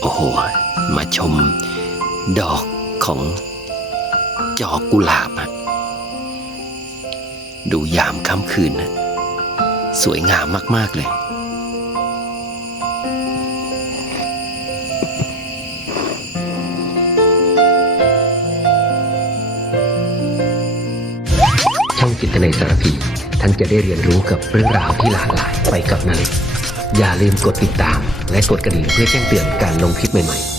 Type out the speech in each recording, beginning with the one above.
โอ้โห มาชมดอกของจอกกุหลาบอะดูยามค่ำคืนนะสวยงามมาก ๆ เลย ช่องจิตในสารพี ท่านจะได้เรียนรู้กับเรื่องราวที่หลากหลายไปกับนาเล็ก อย่าลืมกดติดตาม และกดกระดิ่งเพื่อแจ้งเตือนการลงคลิปใหม่ๆ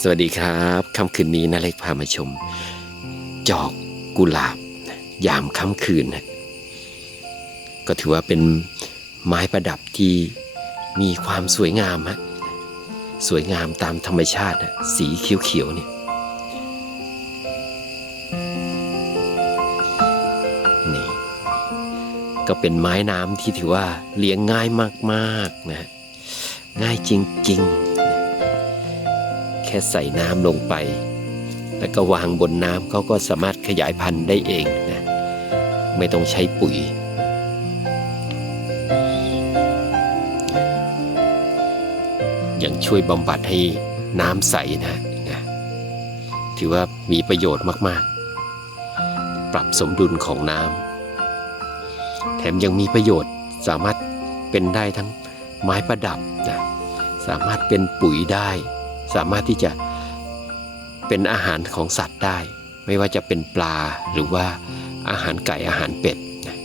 สวัสดีครับ ค่ำคืนนี้นาเล็กพามาชม จอกกุหลาบ ยามค่ำคืนนะก็ถือว่าเป็นไม้ประดับที่มีความสวยงามฮะสวยงามตามธรรมชาตินะสีเขียวๆเนี่ยนี่ก็เป็นไม้น้ำที่ถือว่าเลี้ยงง่ายมากๆนะง่ายจริงๆ แค่ใส่น้ำลงไป แล้วก็วางบนน้ำเขาก็สามารถขยายพันธุ์ได้เอง ไม่ต้องใช้ปุ๋ย ยังช่วยบำบัดให้น้ำใสนะนะถือว่ามีประโยชน์มากๆ ปรับสมดุลของน้ำแถมยังมีประโยชน์สามารถเป็นได้ทั้งไม้ประดับนะสามารถเป็นปุ๋ยได้ สามารถที่จะเป็นอาหารของสัตว์ได้ ไม่ว่าจะเป็นปลาหรือว่า อาหารไก่อาหารเป็ดนะ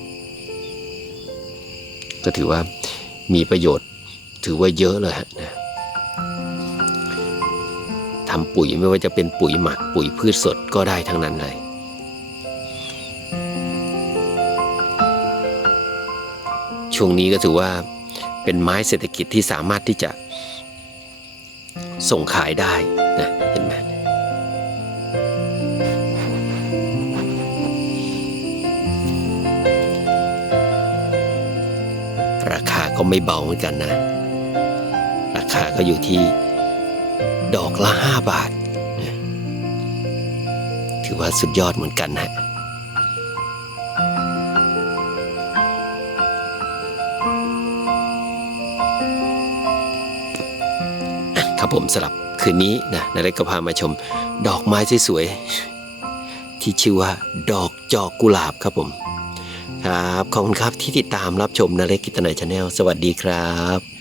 ก็ถือว่ามีประโยชน์ถือว่าเยอะเลยฮะนะทำปุ๋ยไม่ว่าจะเป็นปุ๋ยหมักปุ๋ยพืชสดก็ได้ทั้งนั้นเลยช่วงนี้ก็ถือว่าเป็นไม้เศรษฐกิจที่สามารถที่จะส่งขายได้ ราคาก็ไม่เบาเหมือนกันนะ ราคาก็อยู่ที่ดอกละห้าบาท ถือว่าสุดยอดเหมือนกันนะครับผมสำหรับคืนนี้นะนาเล็กก็พามาชม ดอกไม้สวยๆที่ชื่อว่า ดอกจอกกุหลาบครับผม ครับ ขอบคุณครับที่ติดตามรับชมนาเล็กกิตนายชาแนลสวัสดีครับ